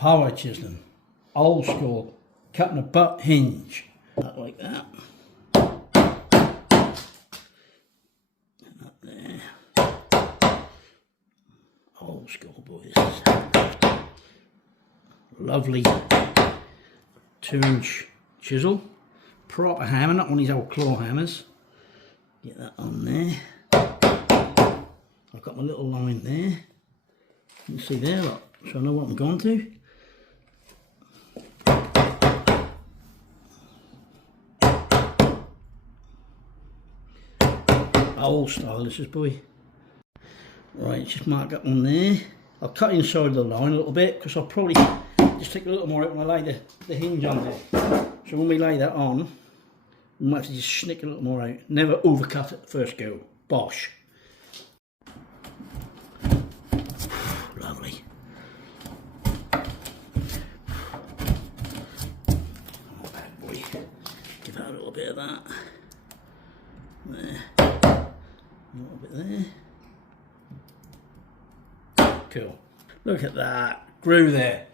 power chiseling, old school, cutting a butt hinge, like that. Up there. Old school, boys. Lovely 2-inch chisel, proper hammer, not one of these old claw hammers. Get that on there. I've got my little line there. You can see there, look, so I know what I'm going to. Old style, this is, boy. Right, just mark up on there. I'll cut inside of the line a little bit because I'll probably just take a little more out when I lay the hinge on there. So when we lay that on, we might have to just snick a little more out. Never overcut it first go. Bosh. Lovely. Oh, bad boy. Give that a little bit of that. There. A little bit there. Cool. Look at that. Grew there.